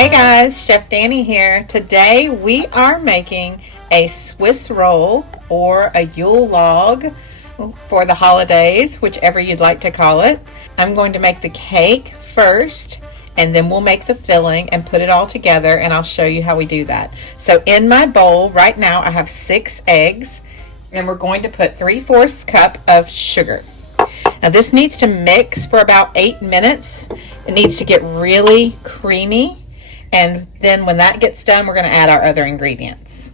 Hey guys, Chef Danny here. Today we are making a Swiss roll or a Yule log for the holidays, whichever you'd like to call it. I'm going to make the cake first and then we'll make the filling and put it all together, and I'll show you how we do that. So in my bowl right now I have 6 eggs and we're going to put 3/4 cup of sugar. Now this needs to mix for about 8 minutes. It needs to get really creamy, and then when that gets done, we're going to add our other ingredients.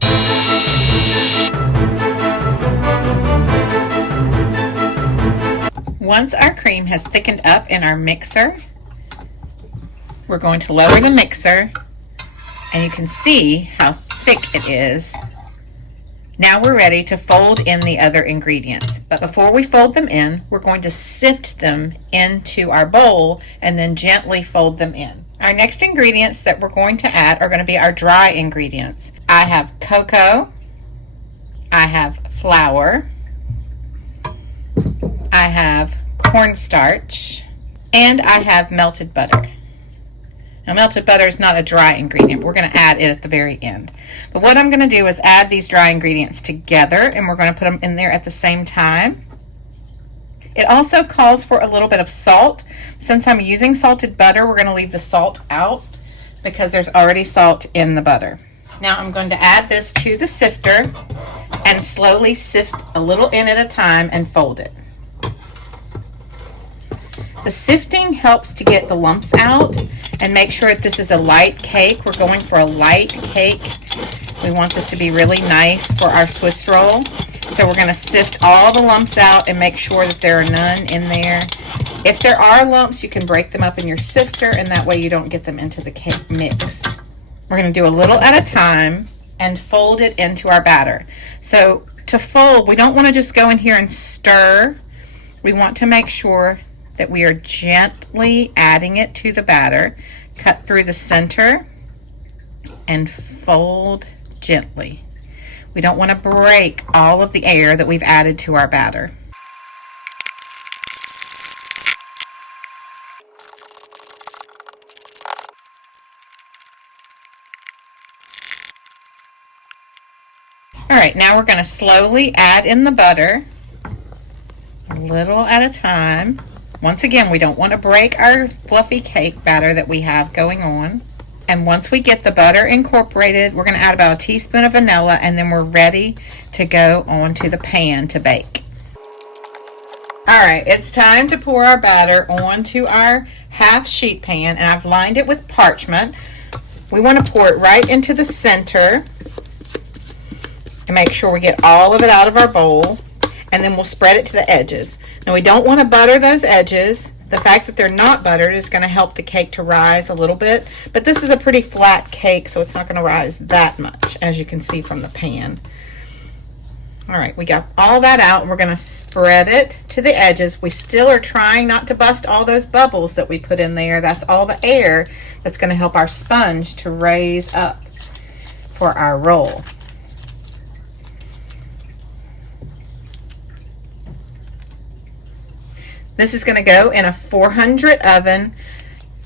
Once our cream has thickened up in our mixer, we're going to lower the mixer, and you can see how thick it is. Now we're ready to fold in the other ingredients. But before we fold them in, we're going to sift them into our bowl and then gently fold them in. Our next ingredients that we're going to add are going to be our dry ingredients. I have cocoa, I have flour, I have cornstarch, and I have melted butter. Now melted butter is not a dry ingredient, but we're going to add it at the very end. But what I'm going to do is add these dry ingredients together, and we're going to put them in there at the same time. It also calls for a little bit of salt. Since I'm using salted butter, we're going to leave the salt out because there's already salt in the butter. Now I'm going to add this to the sifter and slowly sift a little in at a time and fold it. The sifting helps to get the lumps out and make sure that this is a light cake. We're going for a light cake. We want this to be really nice for our Swiss roll. So we're going to sift all the lumps out and make sure that there are none in there. If there are lumps, you can break them up in your sifter, and that way you don't get them into the cake mix. We're going to do a little at a time and fold it into our batter. So to fold, we don't want to just go in here and stir. We want to make sure that we are gently adding it to the batter. Cut through the center and fold gently. We don't want to break all of the air that we've added to our batter. All right, now we're going to slowly add in the butter, a little at a time. Once again, we don't want to break our fluffy cake batter that we have going on. And once we get the butter incorporated, we're going to add about a teaspoon of vanilla, and then we're ready to go onto the pan to bake. All right, it's time to pour our batter onto our half sheet pan, and I've lined it with parchment. We want to pour it right into the center and make sure we get all of it out of our bowl, and then we'll spread it to the edges. Now we don't want to butter those edges. The fact that they're not buttered is going to help the cake to rise a little bit, but this is a pretty flat cake, so it's not going to rise that much, as you can see from the pan. All right, we got all that out, and we're going to spread it to the edges. We still are trying not to bust all those bubbles that we put in there. That's all the air that's going to help our sponge to raise up for our roll. This is going to go in a 400 oven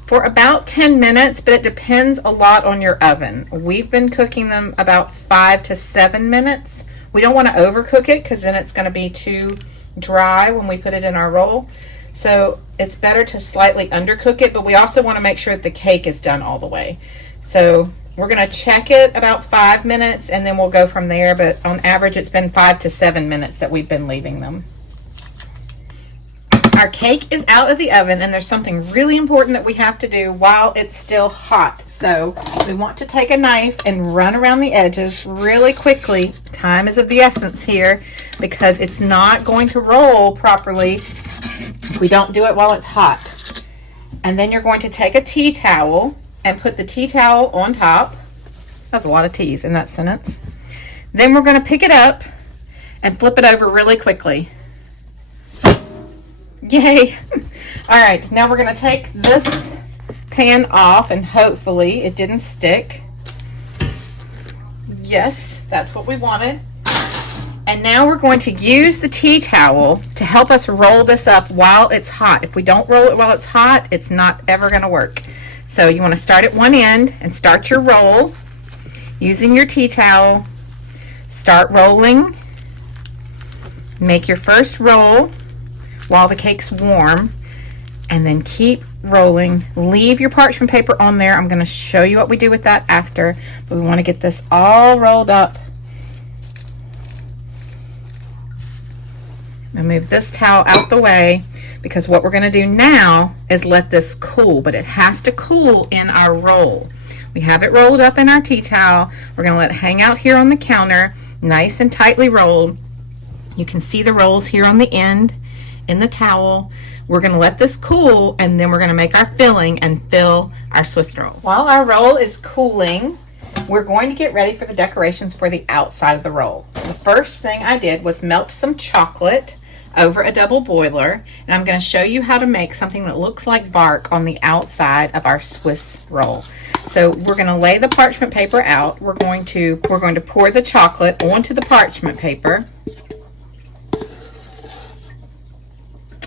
for about 10 minutes, but it depends a lot on your oven. We've been cooking them about 5 to 7 minutes. We don't want to overcook it because then it's going to be too dry when we put it in our roll. So it's better to slightly undercook it, but we also want to make sure that the cake is done all the way. So we're going to check it about 5 minutes and then we'll go from there, but on average it's been 5 to 7 minutes that we've been leaving them. Our cake is out of the oven, and there's something really important that we have to do while it's still hot. So we want to take a knife and run around the edges really quickly. Time is of the essence here because it's not going to roll properly if we don't do it while it's hot. And then you're going to take a tea towel and put the tea towel on top. That's a lot of T's in that sentence. Then we're going to pick it up and flip it over really quickly. Yay! All right, now we're going to take this pan off, and hopefully it didn't stick. Yes, that's what we wanted. And now we're going to use the tea towel to help us roll this up while it's hot. If we don't roll it while it's hot, it's not ever going to work. So you want to start at one end and start your roll using your tea towel. Start rolling. Make your first roll while the cake's warm, and then keep rolling. Leave your parchment paper on there. I'm going to show you what we do with that after, but we want to get this all rolled up. And move this towel out the way, because what we're going to do now is let this cool, but it has to cool in our roll. We have it rolled up in our tea towel. We're going to let it hang out here on the counter, nice and tightly rolled. You can see the rolls here on the end in the towel. We're going to let this cool, and then we're going to make our filling and fill our Swiss roll. While our roll is cooling, we're going to get ready for the decorations for the outside of the roll. So the first thing I did was melt some chocolate over a double boiler, and I'm going to show you how to make something that looks like bark on the outside of our Swiss roll. So we're going to lay the parchment paper out. We're going to pour the chocolate onto the parchment paper,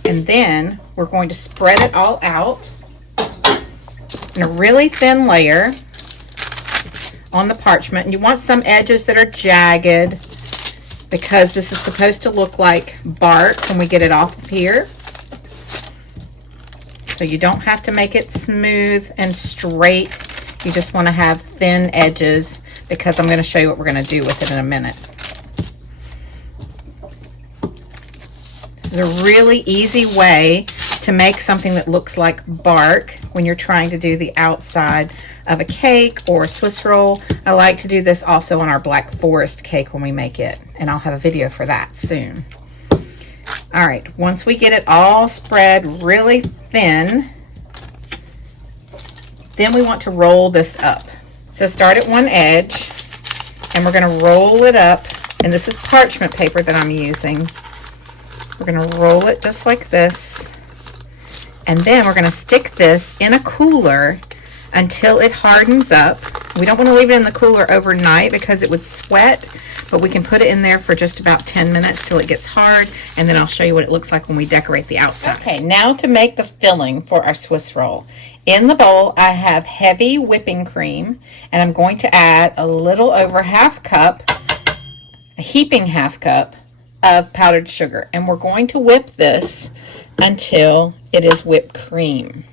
and then we're going to spread it all out in a really thin layer on the parchment. And you want some edges that are jagged, because this is supposed to look like bark when we get it off of here. So you don't have to make it smooth and straight. You just want to have thin edges, because I'm going to show you what we're going to do with it in a minute. This is a really easy way to make something that looks like bark when you're trying to do the outside of a cake or a Swiss roll. I like to do this also on our Black Forest cake when we make it, and I'll have a video for that soon. All right, once we get it all spread really thin, then we want to roll this up. So start at one edge, and we're going to roll it up, and this is parchment paper that I'm using. We're going to roll it just like this, and then we're going to stick this in a cooler until it hardens up. We don't want to leave it in the cooler overnight because it would sweat, but we can put it in there for just about 10 minutes till it gets hard, and then I'll show you what it looks like when we decorate the outside. Okay, now to make the filling for our Swiss roll. In the bowl, I have heavy whipping cream, and I'm going to add a little over half cup, a heaping half cup of powdered sugar, and we're going to whip this until it is whipped cream.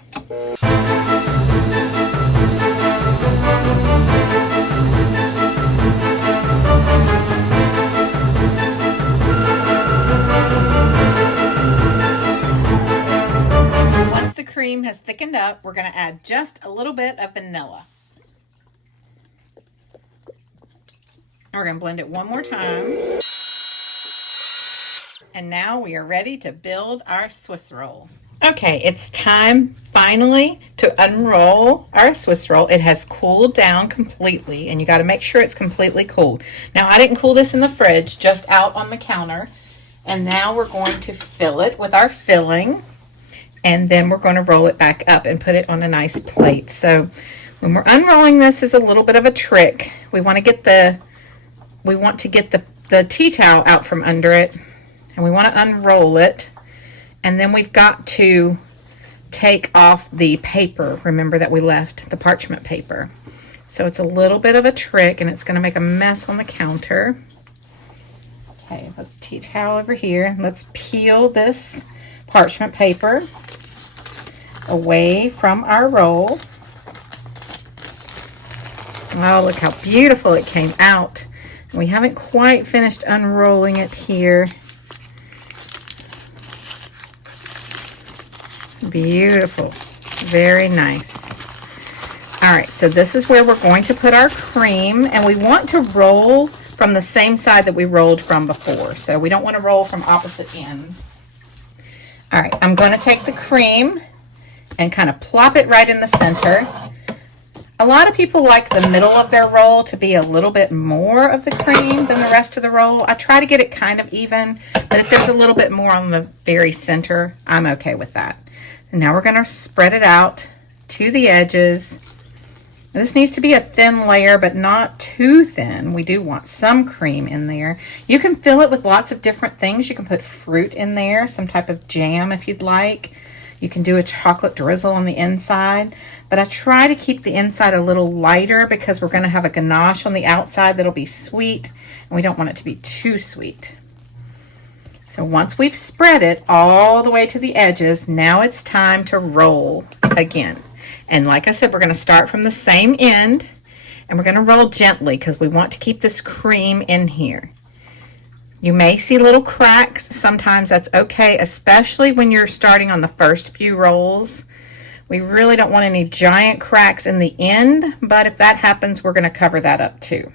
Once the cream has thickened up, we're going to add just a little bit of vanilla. And we're going to blend it one more time. And now we are ready to build our Swiss roll. Okay, it's time finally to unroll our Swiss roll. It has cooled down completely, and you got to make sure it's completely cooled. Now, I didn't cool this in the fridge, just out on the counter. And now we're going to fill it with our filling, and then we're going to roll it back up and put it on a nice plate. So when we're unrolling this is a little bit of a trick. We want to get the tea towel out from under it, and we want to unroll it, and then we've got to take off the paper, remember, that we left, the parchment paper. So it's a little bit of a trick, and it's going to make a mess on the counter. Okay, put the tea towel over here. Let's peel this parchment paper away from our roll. Oh, look how beautiful it came out. We haven't quite finished unrolling it here. Beautiful. Very nice. All right, so this is where we're going to put our cream, and we want to roll from the same side that we rolled from before. So we don't want to roll from opposite ends. All right, I'm going to take the cream and kind of plop it right in the center. A lot of people like the middle of their roll to be a little bit more of the cream than the rest of the roll. I try to get it kind of even, but if there's a little bit more on the very center, I'm okay with that. And now we're going to spread it out to the edges. This needs to be a thin layer, but not too thin. We do want some cream in there. You can fill it with lots of different things. You can put fruit in there, some type of jam if you'd like. You can do a chocolate drizzle on the inside. But I try to keep the inside a little lighter because we're going to have a ganache on the outside that'll be sweet, and we don't want it to be too sweet. So once we've spread it all the way to the edges, now it's time to roll again. And like I said, we're going to start from the same end, and we're going to roll gently because we want to keep this cream in here. You may see little cracks. Sometimes that's okay, especially when you're starting on the first few rolls. We really don't want any giant cracks in the end, but if that happens, we're going to cover that up too.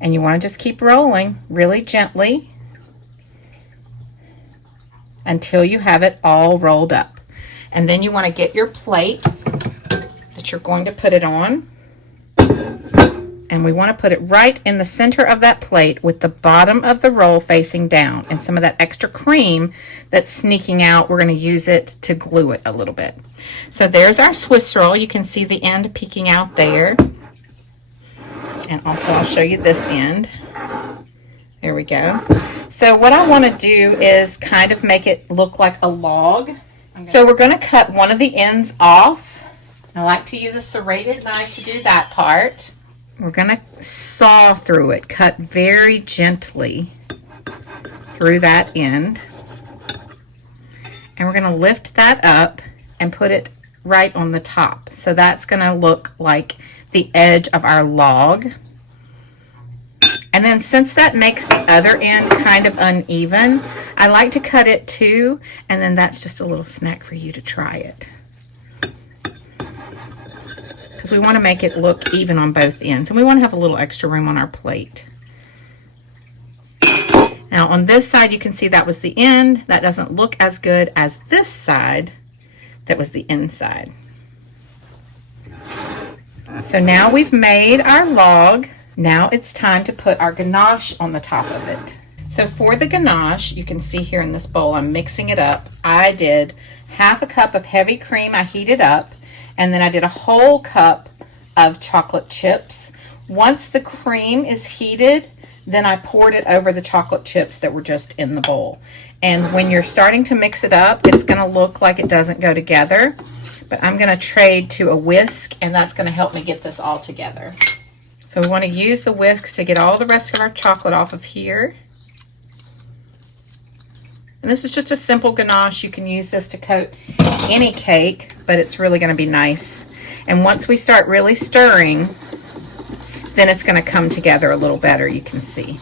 And you want to just keep rolling really gently until you have it all rolled up. And then you want to get your plate that you're going to put it on. And we want to put it right in the center of that plate with the bottom of the roll facing down. And some of that extra cream that's sneaking out, we're going to use it to glue it a little bit. So there's our Swiss roll. You can see the end peeking out there. And also I'll show you this end. There we go. So what I want to do is kind of make it look like a log. So we're going to cut one of the ends off. I like to use a serrated knife to do that part. We're going to saw through it, cut very gently through that end. And we're going to lift that up and put it right on the top. So that's going to look like the edge of our log. And then since that makes the other end kind of uneven, I like to cut it too, and then that's just a little snack for you to try it. Because we want to make it look even on both ends, and we want to have a little extra room on our plate. Now on this side you can see that was the end. That doesn't look as good as this side that was the inside. So now we've made our log. Now it's time to put our ganache on the top of it. So for the ganache, you can see here in this bowl, I'm mixing it up. I did half a cup of heavy cream I heated up, and then I did a whole cup of chocolate chips. Once the cream is heated, then I poured it over the chocolate chips that were just in the bowl. And when you're starting to mix it up, it's going to look like it doesn't go together. But I'm going to trade to a whisk, and that's going to help me get this all together. So we want to use the whisk to get all the rest of our chocolate off of here. And this is just a simple ganache. You can use this to coat any cake, but it's really going to be nice. And once we start really stirring, then it's going to come together a little better, you can see.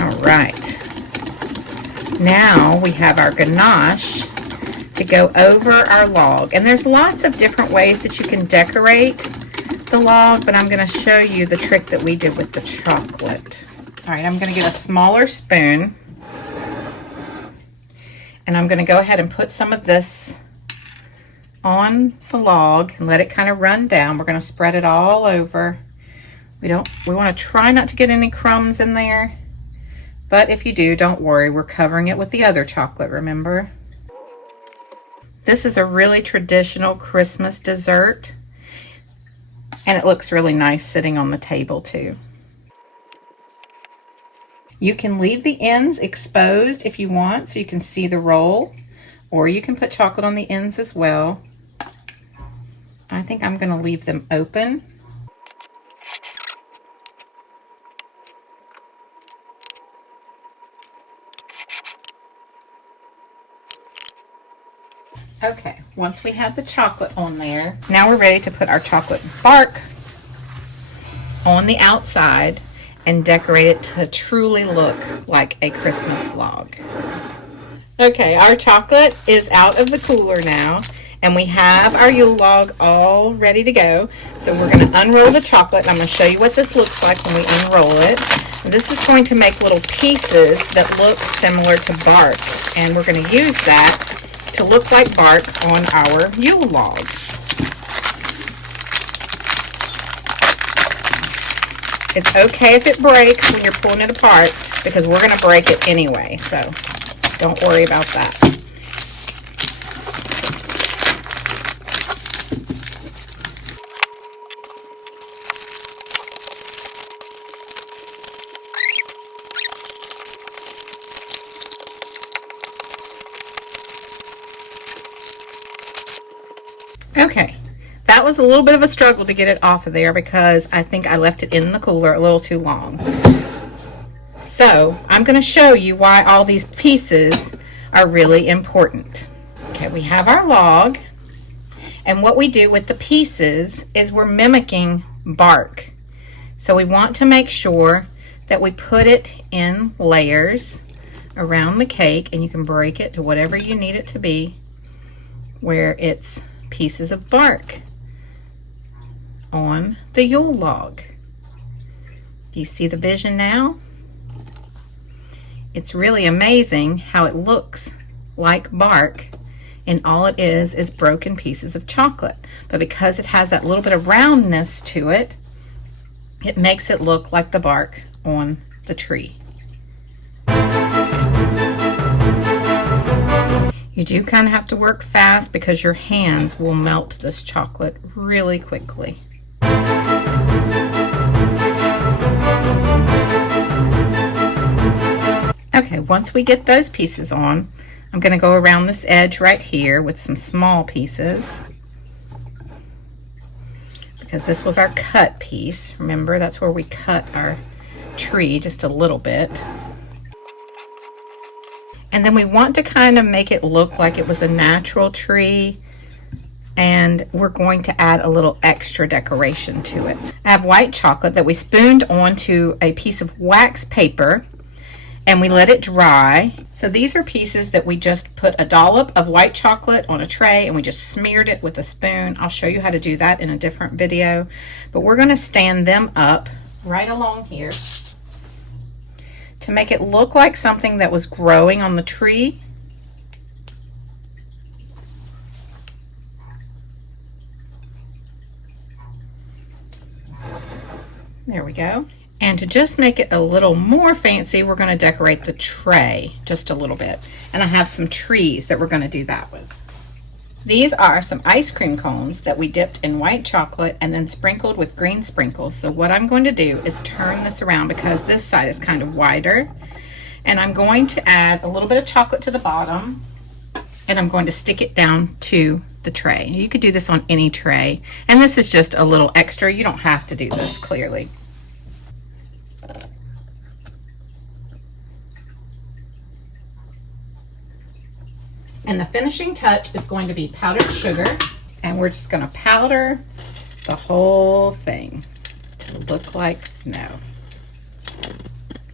All right. Now we have our ganache to go over our log. And there's lots of different ways that you can decorate the log, but I'm going to show you the trick that we did with the chocolate. All right, I'm going to get a smaller spoon, and I'm going to go ahead and put some of this on the log and let it kind of run down. We're going to spread it all over. We want to try not to get any crumbs in there, but if you do, don't worry. We're covering it with the other chocolate, remember? This is a really traditional Christmas dessert, and it looks really nice sitting on the table too. You can leave the ends exposed if you want, so you can see the roll, or you can put chocolate on the ends as well. I think I'm going to leave them open. Okay, once we have the chocolate on there, now we're ready to put our chocolate bark on the outside and decorate it to truly look like a Christmas log. Okay, our chocolate is out of the cooler now, and we have our Yule log all ready to go. So we're going to unroll the chocolate, and I'm going to show you what this looks like when we unroll it. This is going to make little pieces that look similar to bark, and we're going to use that to look like bark on our Yule log. It's okay if it breaks when you're pulling it apart, because we're going to break it anyway, so don't worry about that. Okay, that was a little bit of a struggle to get it off of there because I think I left it in the cooler a little too long. So I'm going to show you why all these pieces are really important. Okay, we have our log, and what we do with the pieces is we're mimicking bark. So we want to make sure that we put it in layers around the cake, and you can break it to whatever you need it to be, where it's pieces of bark on the Yule log. Do you see the vision now? It's really amazing how it looks like bark, and all it is broken pieces of chocolate. But because it has that little bit of roundness to it, it makes it look like the bark on the tree. You do kind of have to work fast because your hands will melt this chocolate really quickly. Okay, once we get those pieces on, I'm going to go around this edge right here with some small pieces, because this was our cut piece. Remember, that's where we cut our tree just a little bit. And then we want to kind of make it look like it was a natural tree, and we're going to add a little extra decoration to it. I have white chocolate that we spooned onto a piece of wax paper, and we let it dry. So these are pieces that we just put a dollop of white chocolate on a tray and we just smeared it with a spoon. I'll show you how to do that in a different video, but we're going to stand them up right along here to make it look like something that was growing on the tree. There we go. And to just make it a little more fancy, we're going to decorate the tray just a little bit. And I have some trees that we're going to do that with. These are some ice cream cones that we dipped in white chocolate and then sprinkled with green sprinkles. So what I'm going to do is turn this around because this side is kind of wider. And I'm going to add a little bit of chocolate to the bottom, and I'm going to stick it down to the tray. You could do this on any tray. And this is just a little extra. You don't have to do this, clearly. And the finishing touch is going to be powdered sugar, and we're just going to powder the whole thing to look like snow.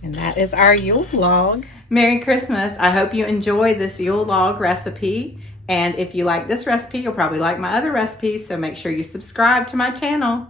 And that is our Yule log. Merry Christmas. I hope you enjoy this Yule log recipe. And if you like this recipe, you'll probably like my other recipes, so make sure you subscribe to my channel.